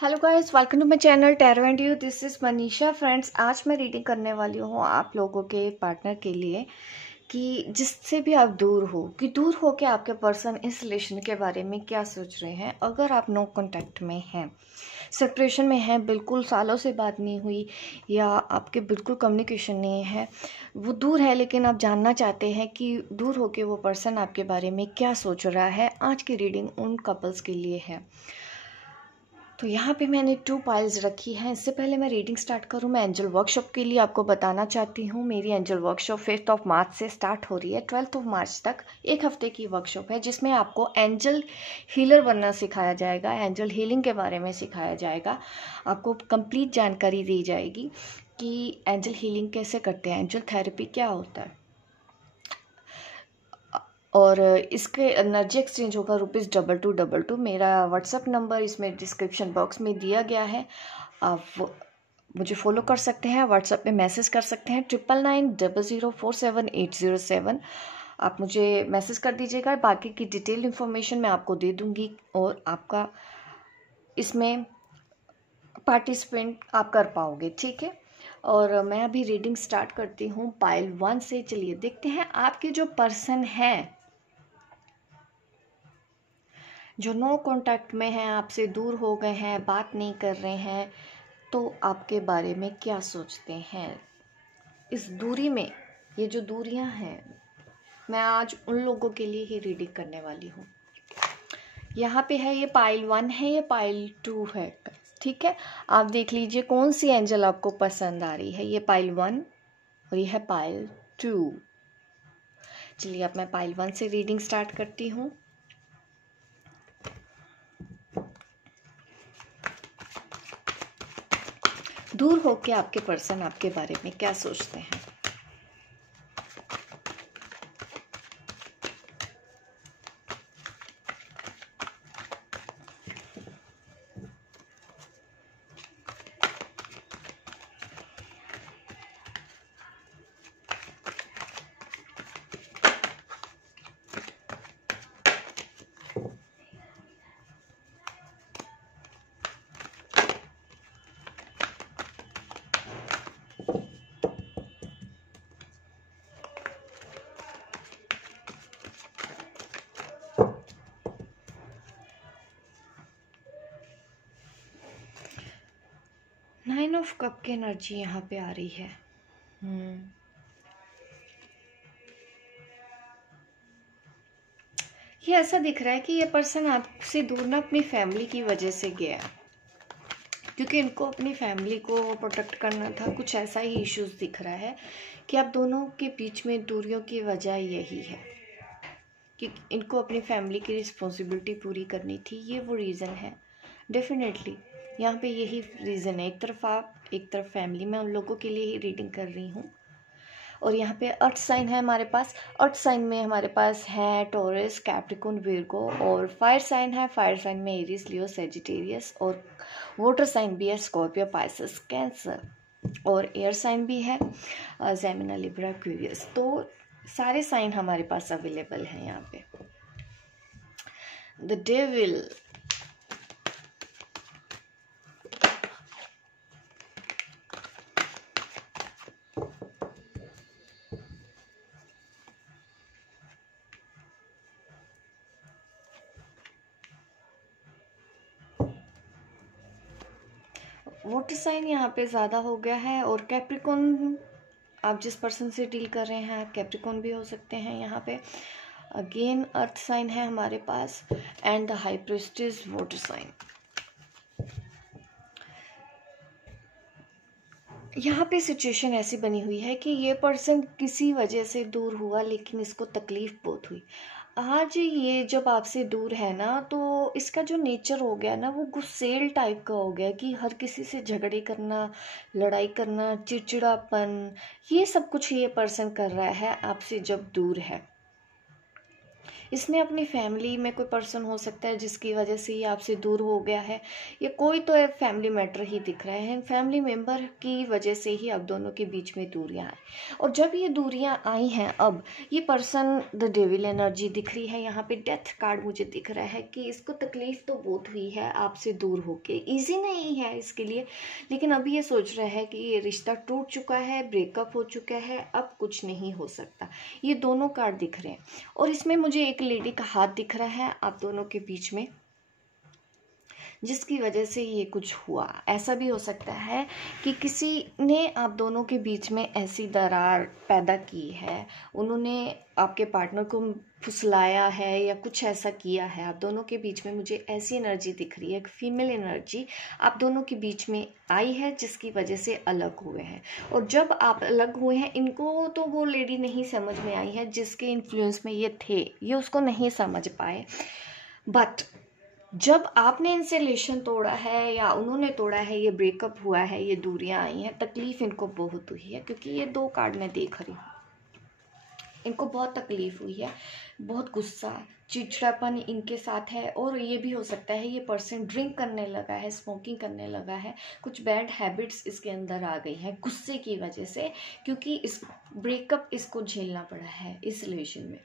Hello guys, welcome to my channel tarot and you. This is Manisha. Friends, आज मैं reading करने वाली हूँ आप लोगों के पार्टनर के लिए कि जिससे भी आप दूर हो, कि दूर हो के आपके पर्सन इस रिलेशन के बारे में क्या सोच रहे हैं। अगर आप नो कांटेक्ट में हैं, सेपरेशन में हैं, बिल्कुल सालों से बात नहीं हुई या आपके बिल्कुल कम्युनिकेशन नहीं है, वो दूर है लेकिन आप जानना चाहते हैं कि दूर होके वो पर्सन आपके बारे में क्या सोच रहा है, आज की रीडिंग उन कपल्स के लिए है। तो यहाँ पे मैंने 2 पाइल्स रखी हैं। इससे पहले मैं रीडिंग स्टार्ट करूँ, मैं एंजल वर्कशॉप के लिए आपको बताना चाहती हूँ। मेरी एंजल वर्कशॉप 5 मार्च से स्टार्ट हो रही है, 12 मार्च तक एक हफ्ते की वर्कशॉप है, जिसमें आपको एंजल हीलर बनना सिखाया जाएगा, एंजल हीलिंग के बारे में सिखाया जाएगा। आपको कंप्लीट जानकारी दी जाएगी कि एंजल हीलिंग कैसे करते हैं, एंजल थेरेपी क्या होता है, और इसके एनर्जी एक्सचेंज होगा ₹2222। मेरा व्हाट्सअप नंबर इसमें डिस्क्रिप्शन बॉक्स में दिया गया है। आप मुझे फॉलो कर सकते हैं, व्हाट्सएप पे मैसेज कर सकते हैं 9990047807। आप मुझे मैसेज कर दीजिएगा, बाकी की डिटेल इन्फॉर्मेशन मैं आपको दे दूँगी और आपका इसमें पार्टिसिपेंट आप कर पाओगे, ठीक है। और मैं अभी रीडिंग स्टार्ट करती हूँ पाइल 1 से। चलिए देखते हैं आपके जो पर्सन हैं, जो नो कांटेक्ट में हैं, आपसे दूर हो गए हैं, बात नहीं कर रहे हैं, तो आपके बारे में क्या सोचते हैं। इस दूरी में, ये जो दूरियां हैं, मैं आज उन लोगों के लिए ही रीडिंग करने वाली हूँ। यहाँ पे है, ये पाइल 1 है, ये पाइल 2 है, ठीक है। आप देख लीजिए कौन सी एंजल आपको पसंद आ रही है। ये पाइल 1 और ये है पाइल 2। चलिए अब मैं पाइल 1 से रीडिंग स्टार्ट करती हूँ। दूर होके आपके पर्सन आपके बारे में क्या सोचते हैं। नाइन ऑफ कप की एनर्जी यहाँ पे आ रही है। ये ऐसा दिख रहा है कि ये पर्सन आपसे दूर ना अपनी फैमिली की वजह से गया, क्योंकि इनको अपनी फैमिली को प्रोटेक्ट करना था। कुछ ऐसा ही इश्यूज दिख रहा है कि आप दोनों के बीच में दूरियों की वजह यही है कि इनको अपनी फैमिली की रिस्पॉन्सिबिलिटी पूरी करनी थी। ये वो रीज़न है, डेफिनेटली यहाँ पे यही रीज़न है। एक तरफ आप, एक तरफ फैमिली। मैं उन लोगों के लिए ही रीडिंग कर रही हूँ। और यहाँ पे अर्थ साइन है हमारे पास। अर्थ साइन में हमारे पास है टॉरस, कैप्रिकॉर्न, विर्गो, और फायर साइन है। फायर साइन में एरीज, लियो, सेजिटेरियस, और वाटर साइन भी है, स्कॉर्पियो, पाइसेस, कैंसर, और एयर साइन भी है, जेमिनी, लिब्रा, एक्वेरियस। तो सारे साइन हमारे पास अवेलेबल हैं यहाँ पे। द डेविल, वाटर साइन यहाँ पे ज़्यादा हो गया है, और कैप्रिकॉर्न, आप जिस पर्सन से डील कर रहे हैं आप कैप्रिकॉर्न भी हो सकते हैं। यहाँ पे अगेन अर्थ साइन है हमारे पास, and the high priestess, water sign. यहाँ पे सिचुएशन ऐसी बनी हुई है कि ये पर्सन किसी वजह से दूर हुआ, लेकिन इसको तकलीफ बहुत हुई। आज ये जब आपसे दूर है ना, तो इसका जो नेचर हो गया ना, वो गुस्सेल टाइप का हो गया कि हर किसी से झगड़े करना, लड़ाई करना, चिड़चिड़ापन, ये सब कुछ ये पर्सन कर रहा है आपसे जब दूर है। इसमें अपनी फैमिली में कोई पर्सन हो सकता है जिसकी वजह से ये आपसे दूर हो गया है, या कोई तो एक फैमिली मैटर ही दिख रहा है, फैमिली मेम्बर की वजह से ही आप दोनों के बीच में दूरियां आई। और जब ये दूरियां आई हैं, अब ये पर्सन द डेविल एनर्जी दिख रही है, यहाँ पे डेथ कार्ड मुझे दिख रहा है कि इसको तकलीफ तो बहुत हुई है आपसे दूर होके, ईजी नहीं है इसके लिए, लेकिन अभी ये सोच रहा है कि ये रिश्ता टूट चुका है, ब्रेकअप हो चुका है, अब कुछ नहीं हो सकता। ये दोनों कार्ड दिख रहे हैं और इसमें मुझे एक लेडी का हाथ दिख रहा है आप दोनों के बीच में, जिसकी वजह से ये कुछ हुआ। ऐसा भी हो सकता है कि किसी ने आप दोनों के बीच में ऐसी दरार पैदा की है, उन्होंने आपके पार्टनर को फुसलाया है या कुछ ऐसा किया है आप दोनों के बीच में। मुझे ऐसी एनर्जी दिख रही है, एक फीमेल एनर्जी आप दोनों के बीच में आई है जिसकी वजह से अलग हुए हैं। और जब आप अलग हुए हैं, इनको तो वो लेडी नहीं समझ में आई है जिसके इन्फ्लुएंस में ये थे, ये उसको नहीं समझ पाए। बट जब आपने इनसे रिलेशन तोड़ा है या उन्होंने तोड़ा है, ये ब्रेकअप हुआ है, ये दूरियां आई हैं, तकलीफ इनको बहुत हुई है, क्योंकि ये दो कार्ड मैं देख रही हूँ, इनको बहुत तकलीफ हुई है, बहुत गुस्सा चिड़चिड़ापन इनके साथ है। और ये भी हो सकता है ये पर्सन ड्रिंक करने लगा है, स्मोकिंग करने लगा है, कुछ बैड हैबिट्स इसके अंदर आ गई हैं गुस्से की वजह से, क्योंकि इस ब्रेकअप इसको झेलना पड़ा है इस रिलेशन में।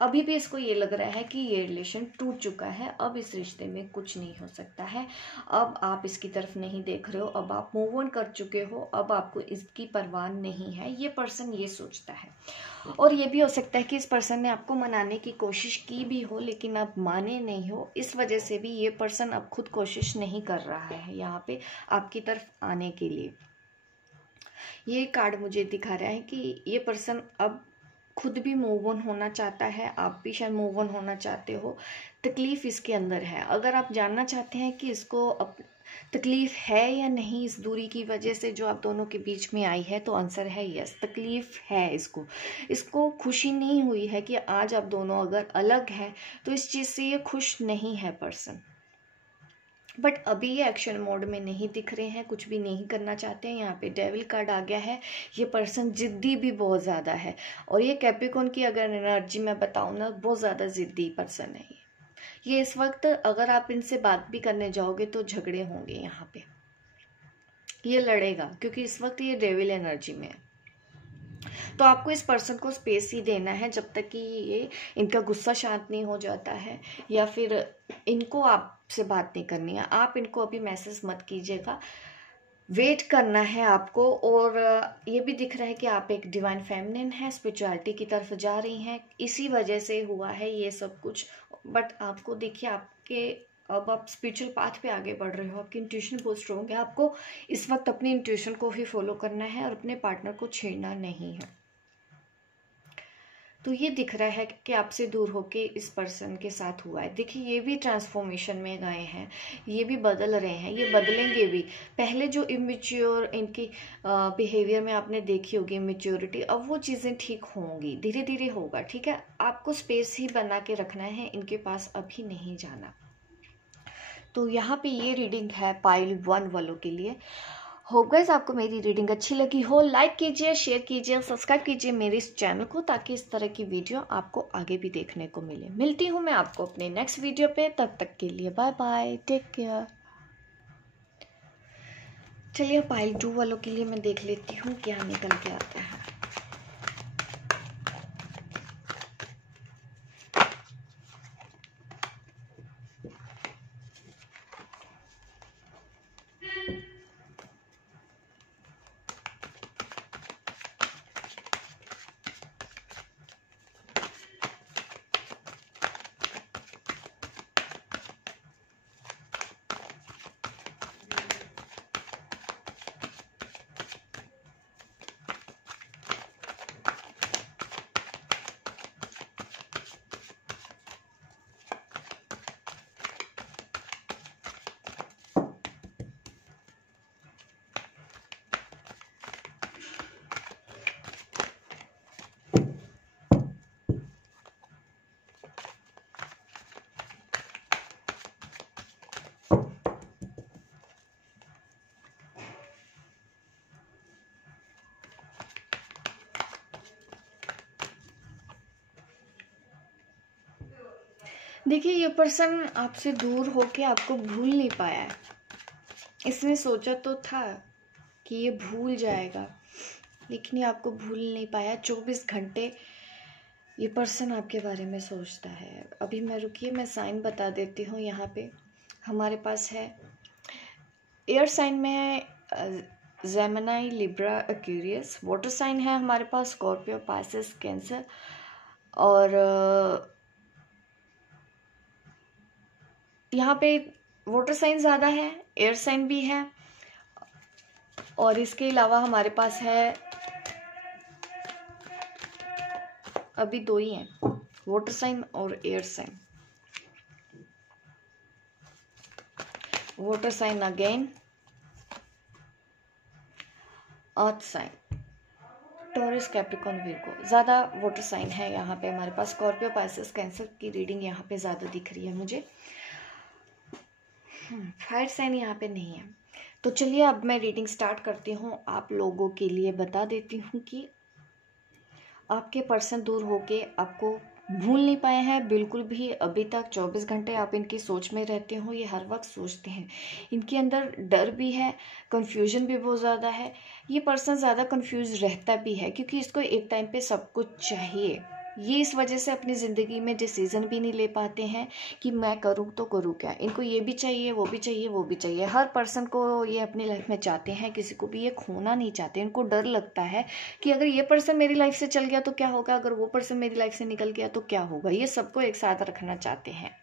अभी भी इसको ये लग रहा है कि ये रिलेशन टूट चुका है, अब इस रिश्ते में कुछ नहीं हो सकता है, अब आप इसकी तरफ नहीं देख रहे हो, अब आप मूव ऑन कर चुके हो, अब आपको इसकी परवाह नहीं है, ये पर्सन ये सोचता है। और ये भी हो सकता है कि इस पर्सन ने आपको मनाने की कोशिश की भी हो, लेकिन आप माने नहीं हो, इस वजह से भी ये पर्सन अब खुद कोशिश नहीं कर रहा है यहाँ पे आपकी तरफ आने के लिए। ये कार्ड मुझे दिखा रहा है कि ये पर्सन अब खुद भी मूव ऑन होना चाहता है, आप भी शायद मूव ऑन होना चाहते हो। तकलीफ इसके अंदर है। अगर आप जानना चाहते हैं कि इसको तकलीफ है या नहीं इस दूरी की वजह से जो आप दोनों के बीच में आई है, तो आंसर है यस, तकलीफ है इसको खुशी नहीं हुई है कि आज आप दोनों अगर अलग हैं तो इस चीज़ से ये खुश नहीं है पर्सन। बट अभी ये एक्शन मोड में नहीं दिख रहे हैं, कुछ भी नहीं करना चाहते हैं। यहाँ पे डेविल कार्ड आ गया है, ये पर्सन जिद्दी भी बहुत ज़्यादा है। और ये कैप्रिकॉर्न की अगर एनर्जी मैं बताऊँ ना, बहुत ज़्यादा जिद्दी पर्सन है ये इस वक्त अगर आप इनसे बात भी करने जाओगे तो झगड़े होंगे यहाँ पे, ये लड़ेगा, क्योंकि इस वक्त ये डेविल एनर्जी में है। तो आपको इस पर्सन को स्पेस ही देना है जब तक कि ये इनका गुस्सा शांत नहीं हो जाता है, या फिर इनको आपसे बात नहीं करनी है। आप इनको अभी मैसेज मत कीजिएगा, वेट करना है आपको। और ये भी दिख रहा है कि आप एक डिवाइन फेमिनिन है, स्पिरिचुअलिटी की तरफ जा रही हैं, इसी वजह से हुआ है ये सब कुछ। बट आपको देखिए, आपके अब आप स्पिरिचुअल पाथ पे आगे बढ़ रहे हो, आपकी इंट्यूशन बहुत स्ट्रॉन्ग है, आपको इस वक्त अपनी इंट्यूशन को ही फॉलो करना है और अपने पार्टनर को छेड़ना नहीं है। तो ये दिख रहा है कि आपसे दूर होके इस पर्सन के साथ हुआ है। देखिए, ये भी ट्रांसफॉर्मेशन में गए हैं, ये भी बदल रहे हैं, ये बदलेंगे भी। पहले जो इमेच्योर इनकी बिहेवियर में आपने देखी होगी इमेच्योरिटी, अब वो चीज़ें ठीक होंगी, धीरे धीरे होगा। ठीक है, आपको स्पेस ही बना के रखना है, इनके पास अभी नहीं जाना। तो यहाँ पे ये रीडिंग है पाइल 1 वालों के लिए। होप गाइस आपको मेरी रीडिंग अच्छी लगी हो, लाइक कीजिए, शेयर कीजिए, सब्सक्राइब कीजिए मेरे इस चैनल को, ताकि इस तरह की वीडियो आपको आगे भी देखने को मिले। मिलती हूँ मैं आपको अपने नेक्स्ट वीडियो पे, तब तक के लिए बाय बाय, टेक केयर। चलिए पाइल 2 वालों के लिए मैं देख लेती हूँ क्या निकल के आता है। देखिए, ये पर्सन आपसे दूर होके आपको भूल नहीं पाया है। इसने सोचा तो था कि ये भूल जाएगा, लेकिन ये आपको भूल नहीं पाया। 24 घंटे ये पर्सन आपके बारे में सोचता है। अभी मैं रुकिए, मैं साइन बता देती हूँ। यहाँ पे हमारे पास है एयर साइन में है Gemini, Libra, Aquarius. Water sign है हमारे पास स्कॉर्पियो, पाइसेस, कैंसर। और यहाँ पे वाटर साइन ज़्यादा है, एयर साइन भी है, और इसके अलावा हमारे पास है, अभी 2 ही हैं, वाटर साइन और air sign. Water sign again, earth sign, Taurus, Capricorn, Virgo. ज़्यादा वाटर साइन है यहाँ पे हमारे पास। स्कॉर्पियो, पाइसेस, कैंसर की रीडिंग यहाँ पे ज़्यादा दिख रही है मुझे। फायर साइन यहाँ पे नहीं है। तो चलिए अब मैं रीडिंग स्टार्ट करती हूँ। आप लोगों के लिए बता देती हूँ कि आपके पर्सन दूर होके आपको भूल नहीं पाए हैं बिल्कुल भी अभी तक। 24 घंटे आप इनकी सोच में रहते हो, ये हर वक्त सोचते हैं। इनके अंदर डर भी है, कंफ्यूजन भी बहुत ज़्यादा है। ये पर्सन ज़्यादा कंफ्यूज रहता भी है क्योंकि इसको एक टाइम पे सब कुछ चाहिए। ये इस वजह से अपनी ज़िंदगी में डिसीज़न भी नहीं ले पाते हैं कि मैं करूँ तो करूँ क्या। इनको ये भी चाहिए, वो भी चाहिए, वो भी चाहिए। हर पर्सन को ये अपनी लाइफ में चाहते हैं, किसी को भी ये खोना नहीं चाहते। इनको डर लगता है कि अगर ये पर्सन मेरी लाइफ से चल गया तो क्या होगा, अगर वो पर्सन मेरी लाइफ से निकल गया तो क्या होगा। ये सबको एक साथ रखना चाहते हैं,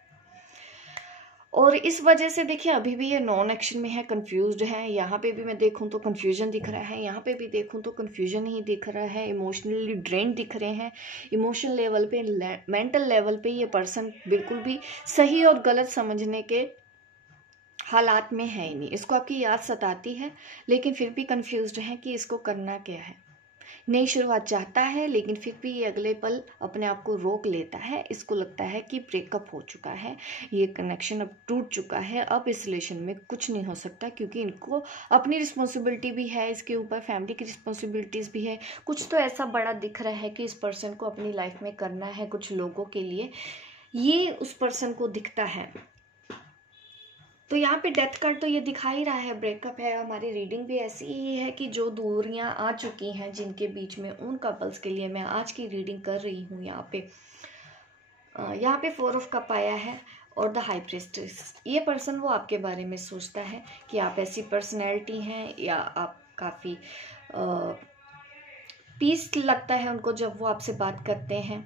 और इस वजह से देखिए अभी भी ये नॉन एक्शन में है, कंफ्यूज्ड है। यहाँ पे भी मैं देखूँ तो कंफ्यूजन दिख रहा है, यहाँ पे भी देखूँ तो कंफ्यूजन ही दिख रहा है। इमोशनली ड्रेन दिख रहे हैं। इमोशनल लेवल पे, मेंटल लेवल पे ये पर्सन बिल्कुल भी सही और गलत समझने के हालात में है ही नहीं। इसको आपकी याद सताती है, लेकिन फिर भी कंफ्यूज्ड है कि इसको करना क्या है। नई शुरुआत चाहता है, लेकिन फिर भी ये अगले पल अपने आप को रोक लेता है। इसको लगता है कि ब्रेकअप हो चुका है, ये कनेक्शन अब टूट चुका है, अब इस रिलेशन में कुछ नहीं हो सकता, क्योंकि इनको अपनी रिस्पॉन्सिबिलिटी भी है, इसके ऊपर फैमिली की रिस्पॉन्सिबिलिटीज़ भी है। कुछ तो ऐसा बड़ा दिख रहा है कि इस पर्सन को अपनी लाइफ में करना है कुछ लोगों के लिए, ये उस पर्सन को दिखता है। तो यहाँ पे डेथ कार्ड तो ये दिखा ही रहा है, ब्रेकअप है। हमारी रीडिंग भी ऐसी ही है कि जो दूरियां आ चुकी हैं जिनके बीच में, उन कपल्स के लिए मैं आज की रीडिंग कर रही हूँ। यहाँ पे 4 ऑफ कप आया है और द हाई प्रीस्टेस। ये पर्सन वो आपके बारे में सोचता है कि आप ऐसी पर्सनैलिटी हैं, या आप काफ़ी पीस लगता है उनको जब वो आपसे बात करते हैं,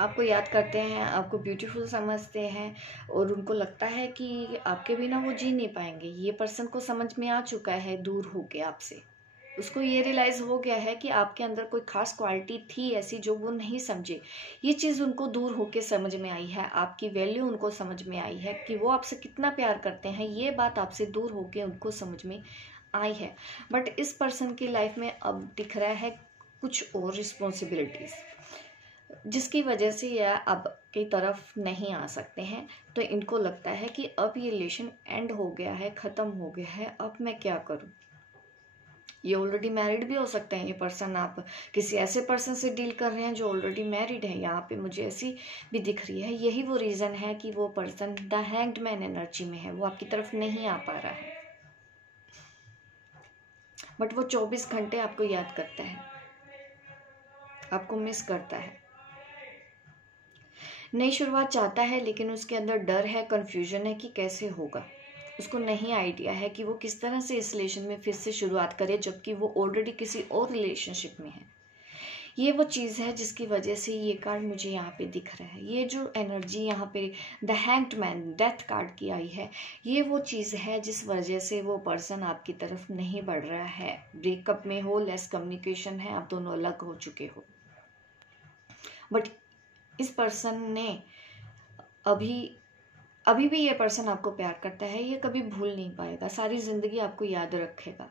आपको याद करते हैं, आपको ब्यूटीफुल समझते हैं, और उनको लगता है कि आपके बिना वो जी नहीं पाएंगे। ये पर्सन को समझ में आ चुका है दूर होके आपसे। उसको ये रियलाइज़ हो गया है कि आपके अंदर कोई खास क्वालिटी थी ऐसी जो वो नहीं समझे। ये चीज़ उनको दूर होके समझ में आई है। आपकी वैल्यू उनको समझ में आई है कि वो आपसे कितना प्यार करते हैं। ये बात आपसे दूर होके उनको समझ में आई है। बट इस पर्सन की लाइफ में अब दिख रहा है कुछ और रिस्पॉन्सिबिलिटीज़, जिसकी वजह से ये अब की तरफ नहीं आ सकते हैं। तो इनको लगता है कि अब ये रिलेशन एंड हो गया है, ख़त्म हो गया है, अब मैं क्या करूं। ये ऑलरेडी मैरिड भी हो सकते हैं ये पर्सन। आप किसी ऐसे पर्सन से डील कर रहे हैं जो ऑलरेडी मैरिड है, यहाँ पे मुझे ऐसी भी दिख रही है। यही वो रीज़न है कि वो person the hanged man energy में है, वो आपकी तरफ नहीं आ पा रहा है। बट वो 24 घंटे आपको याद करता है, आपको मिस करता है, नई शुरुआत चाहता है, लेकिन उसके अंदर डर है, कंफ्यूजन है कि कैसे होगा। उसको नहीं आइडिया है कि वो किस तरह से इस रिलेशन में फिर से शुरुआत करे, जबकि वो ऑलरेडी किसी और रिलेशनशिप में है। ये वो चीज़ है जिसकी वजह से ये कार्ड मुझे यहाँ पे दिख रहा है। ये जो एनर्जी यहाँ पे the hanged man, death card की आई है, ये वो चीज़ है जिस वजह से वो पर्सन आपकी तरफ नहीं बढ़ रहा है। ब्रेकअप में हो, लेस कम्युनिकेशन है, आप दोनों अलग हो चुके हो। बट इस पर्सन ने अभी भी ये पर्सन आपको प्यार करता है। ये कभी भूल नहीं पाएगा, सारी ज़िंदगी आपको याद रखेगा,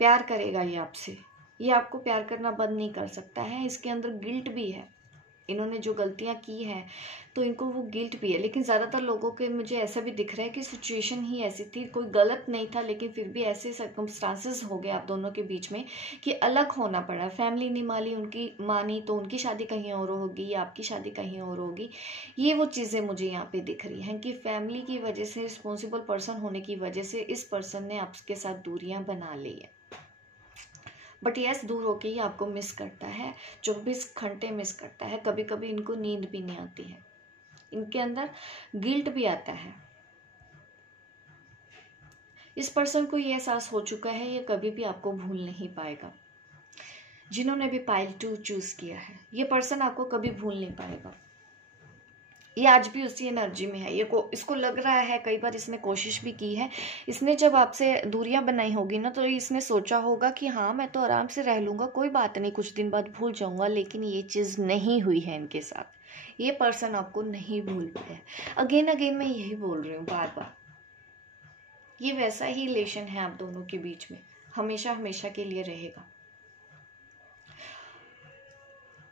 प्यार करेगा ये आपसे। ये आपको प्यार करना बंद नहीं कर सकता है। इसके अंदर गिल्ट भी है, इन्होंने जो गलतियां की हैं तो इनको वो गिल्ट भी है, लेकिन ज़्यादातर लोगों के मुझे ऐसा भी दिख रहा है कि सिचुएशन ही ऐसी थी, कोई गलत नहीं था, लेकिन फिर भी ऐसे सर्कमस्टांसेस हो गए आप दोनों के बीच में कि अलग होना पड़ा। फैमिली नहीं मानी तो उनकी शादी कहीं और होगी या आपकी शादी कहीं और होगी। ये वो चीज़ें मुझे यहाँ पे दिख रही हैं कि फैमिली की वजह से, रिस्पॉन्सिबल पर्सन होने की वजह से इस पर्सन ने आपके साथ दूरियां बना ली है। बट यस, दूर होके ही आपको मिस करता है, 24 घंटे मिस करता है। कभी कभी इनको नींद भी नहीं आती है, इनके अंदर गिल्ट भी आता है। इस पर्सन को ये एहसास हो चुका है ये कभी भी आपको भूल नहीं पाएगा। जिन्होंने भी पाइल 2 चूज किया है, ये पर्सन आपको कभी भूल नहीं पाएगा। ये आज भी उसी एनर्जी में है। इसको लग रहा है, कई बार इसने कोशिश भी की है, इसने जब आपसे दूरियां बनाई होगी ना, तो इसने सोचा होगा कि हाँ मैं तो आराम से रह लूंगा, कोई बात नहीं, कुछ दिन बाद भूल जाऊंगा, लेकिन ये चीज़ नहीं हुई है इनके साथ। ये पर्सन आपको नहीं भूल पाया है। अगेन अगेन मैं यही बोल रही हूँ बार बार, ये वैसा ही रिलेशन है आप दोनों के बीच में, हमेशा हमेशा के लिए रहेगा।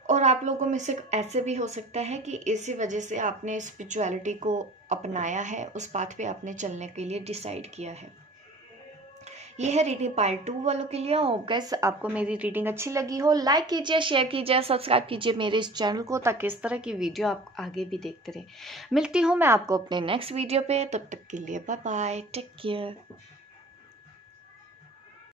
और आप लोगों में से ऐसे भी हो सकता है कि इसी वजह से आपने स्पिरिचुअलिटी को अपनाया है, उस पाथ पे आपने चलने के लिए डिसाइड किया है। ये है रीडिंग पार्ट 2 वालों के लिए। होप गाइस आपको मेरी रीडिंग अच्छी लगी हो, लाइक कीजिए, शेयर कीजिए, सब्सक्राइब कीजिए मेरे इस चैनल को, ताकि इस तरह की वीडियो आप आगे भी देखते रहें। मिलती हूँ मैं आपको अपने नेक्स्ट वीडियो पे, तब तक के लिए बाय बाय, टेक केयर।